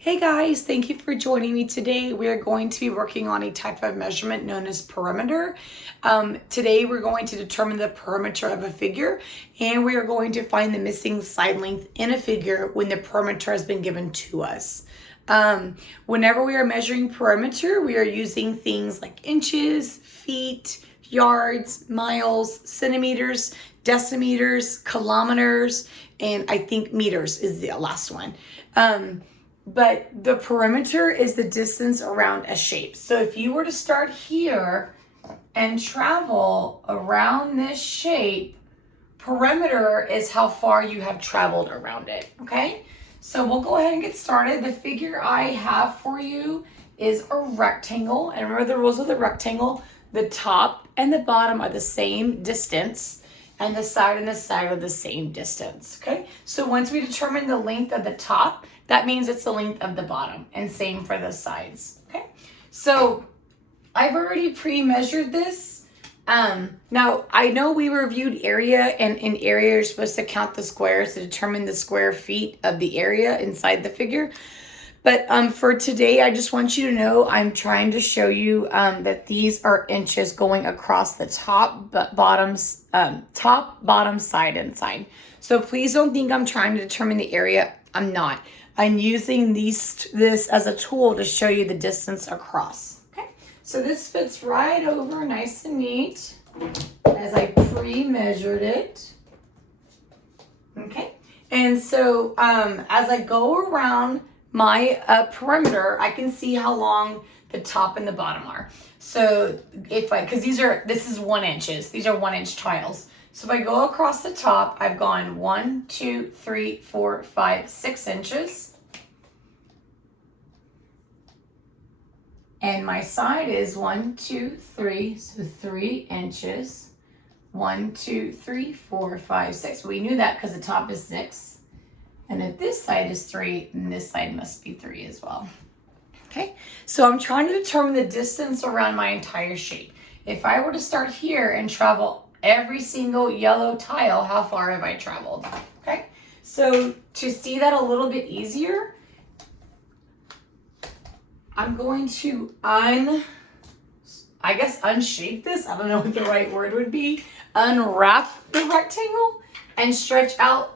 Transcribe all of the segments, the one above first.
Hey guys, thank you for joining me today. We are going to be working on a type of measurement known as perimeter. Today we're going to determine the perimeter of a figure, and we are going to find the missing side length in a figure when the perimeter has been given to us. Whenever we are measuring perimeter, we are using things like inches, feet, yards, miles, centimeters, decimeters, kilometers, and I think meters is the last one. But the perimeter is the distance around a shape. So if you were to start here and travel around this shape, perimeter is how far you have traveled around it, okay? So we'll go ahead and get started. The figure I have for you is a rectangle. And remember the rules of the rectangle, the top and the bottom are the same distance, and the side are the same distance, okay? So once we determine the length of the top, that means it's the length of the bottom, and same for the sides, okay? So I've already pre-measured this. Now I know we reviewed area, and in area you're supposed to count the squares to determine the square feet of the area inside the figure. But for today, I just want you to know I'm trying to show you that these are inches going across the top, bottom, side, and side. So please don't think I'm trying to determine the area. I'm not. I'm using this as a tool to show you the distance across. Okay, so this fits right over nice and neat as I pre-measured it. Okay, and so as I go around my perimeter, I can see how long the top and the bottom are. So because this is 1 inches, these are 1 inch tiles. So if I go across the top, I've gone 1, 2, 3, 4, 5, 6 inches. And my side is 1, 2, 3, so 3 inches. 1, 2, 3, 4, 5, 6. We knew that because the top is 6. And if this side is 3, then this side must be 3 as well. Okay, so I'm trying to determine the distance around my entire shape. If I were to start here and travel every single yellow tile, how far have I traveled? Okay, so to see that a little bit easier, I'm going to unshape this. I don't know what the right word would be. Unwrap the rectangle and stretch out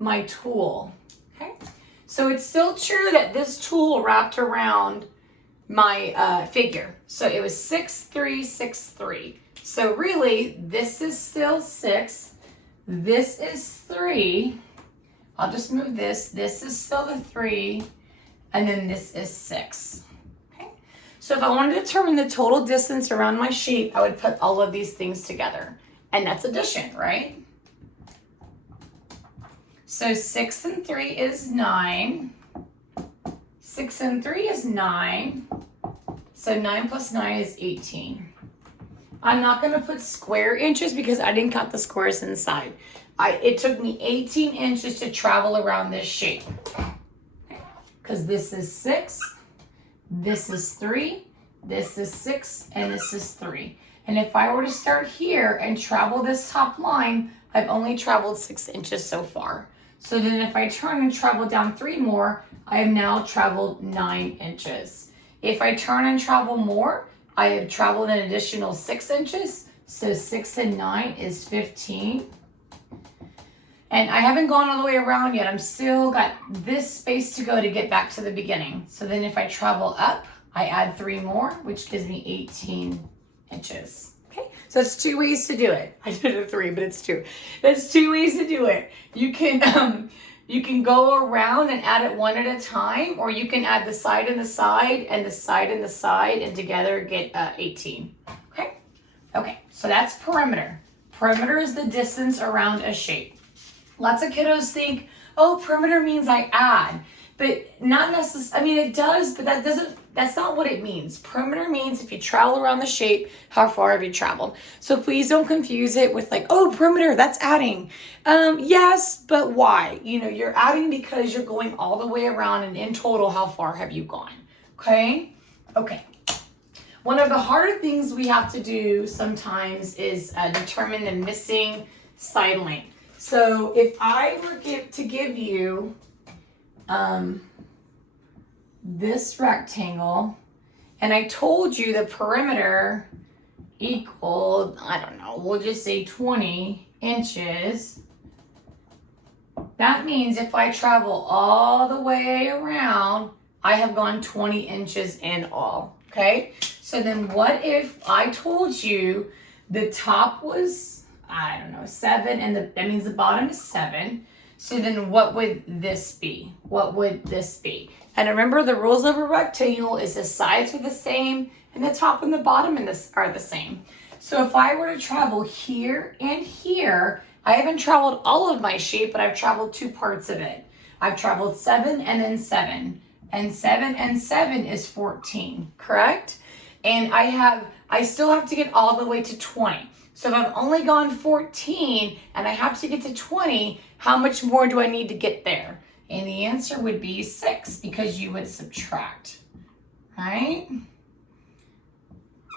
my tool. Okay, so it's still true that this tool wrapped around my figure. So it was 6, 3, 6, 3. So really, this is still 6. This is 3. I'll just move this. This is still the 3. And then this is 6. Okay. So if I wanted to determine the total distance around my shape, I would put all of these things together. And that's addition, right? So 6 and 3 is 9. 6 and 3 is 9. So 9 plus 9 is 18. I'm not going to put square inches because I didn't count the squares inside. It took me 18 inches to travel around this shape. Because this is 6, this is 3, this is 6, and this is 3. And if I were to start here and travel this top line, I've only traveled 6 inches so far. So then if I turn and travel down 3 more, I have now traveled 9 inches. If I turn and travel more, I have traveled an additional 6 inches. So 6 and 9 is 15. And I haven't gone all the way around yet. I'm still got this space to go to get back to the beginning. So then if I travel up, I add 3 more, which gives me 18 inches. Okay, so that's 2 ways to do it. I did a 3, but it's 2. That's 2 ways to do it. You can go around and add it one at a time, or you can add the side and the side and the side and the side, and together get 18. Okay. Okay. So that's perimeter. Perimeter is the distance around a shape. Lots of kiddos think, oh, perimeter means I add, but not necessarily. I mean, it does, but that's not what it means. Perimeter means if you travel around the shape, how far have you traveled? So please don't confuse it with like, oh, perimeter, that's adding. Yes, but why? You're adding because you're going all the way around, and in total, how far have you gone? Okay. Okay. One of the harder things we have to do sometimes is determine the missing side length. So if I were to give you this rectangle, and I told you the perimeter equaled, I don't know, we'll just say 20 inches. That means if I travel all the way around, I have gone 20 inches in all, okay? So then what if I told you the top was, I don't know, 7, and that means the bottom is 7. So then what would this be? What would this be? And remember, the rules of a rectangle is the sides are the same and the top and the bottom are the same. So if I were to travel here and here, I haven't traveled all of my shape, but I've traveled 2 parts of it. I've traveled 7 and then 7. And 7 and 7 is 14, correct? And I still have to get all the way to 20. So if I've only gone 14 and I have to get to 20, how much more do I need to get there? And the answer would be 6, because you would subtract, right?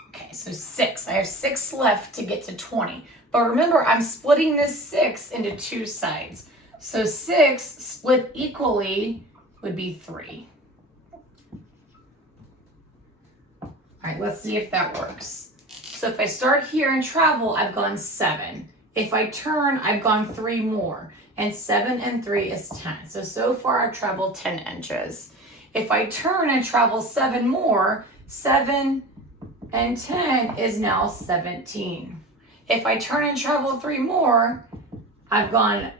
Okay, so 6. I have 6 left to get to 20. But remember, I'm splitting this 6 into 2 sides. So 6 split equally would be 3. All right, let's see if that works. So if I start here and travel, I've gone 7. If I turn, I've gone 3 more. And 7 and 3 is 10. So far I've traveled 10 inches. If I turn and travel 7 more, 7 and 10 is now 17. If I turn and travel 3 more, I've gone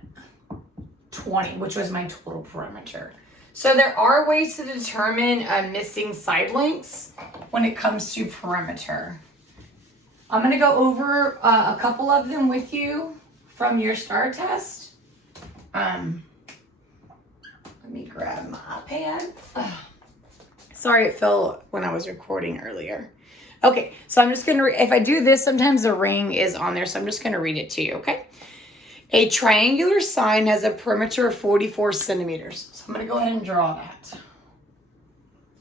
20, which was my total perimeter. So there are ways to determine missing side lengths when it comes to perimeter. I'm going to go over a couple of them with you from your STAR test. Let me grab my iPad. Sorry, it fell when I was recording earlier. Okay, so I'm just going to, if I do this, sometimes the ring is on there, so I'm just going to read it to you, okay? A triangular sign has a perimeter of 44 centimeters. So I'm going to go ahead and draw that.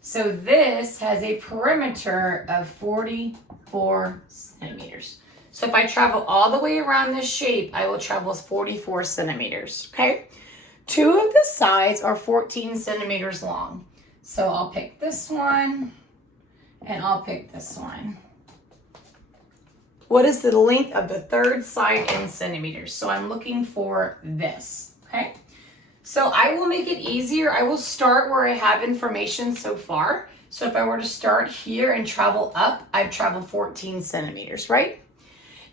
So this has a perimeter of 44 centimeters. So if I travel all the way around this shape, I will travel 44 centimeters, okay? 2 of the sides are 14 centimeters long. So I'll pick this one, and I'll pick this one. What is the length of the third side in centimeters? So I'm looking for this, okay? So I will make it easier. I will start where I have information so far. So if I were to start here and travel up, I've traveled 14 centimeters, right?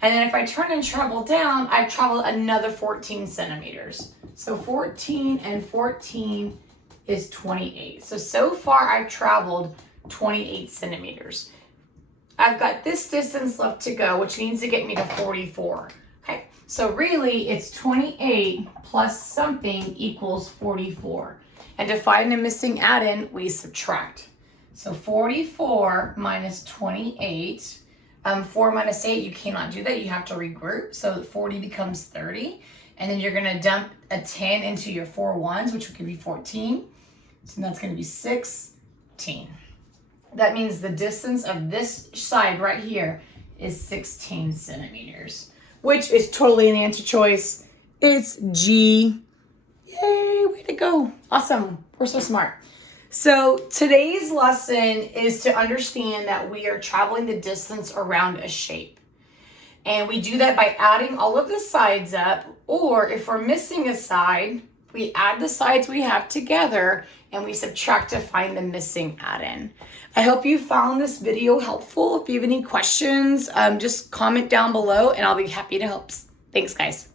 And then if I turn and travel down, I've traveled another 14 centimeters. So 14 and 14 is 28. So far I've traveled 28 centimeters. I've got this distance left to go, which needs to get me to 44. Okay, so really it's 28 plus something equals 44. And to find the missing add-in, we subtract. So 44 minus 28. 4 minus 8, you cannot do that. You have to regroup. So 40 becomes 30. And then you're going to dump a 10 into your 4 ones, which will give you 14. So that's going to be 16. That means the distance of this side right here is 16 centimeters, which is totally an answer choice. It's G. Yay, way to go. Awesome. We're so smart. So today's lesson is to understand that we are traveling the distance around a shape. And we do that by adding all of the sides up, or if we're missing a side, we add the sides we have together and we subtract to find the missing add-in. I hope you found this video helpful. If you have any questions, just comment down below and I'll be happy to help. Thanks, guys.